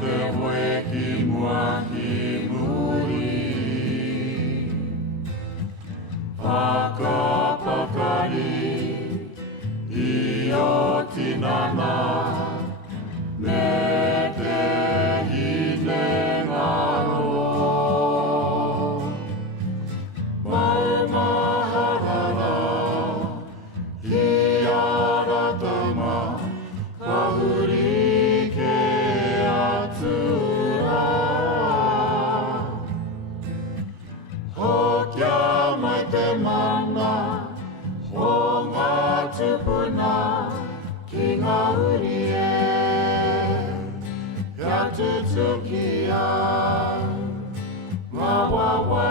te hoe ki mua ki muri. Whakapakari I o tinana me te hine ngaro. Maumaharara I aratama kahuri ke atura. Hokia mai te mana ho ngā tupuna ki ngā uri e. Kia tutukia ngā wawa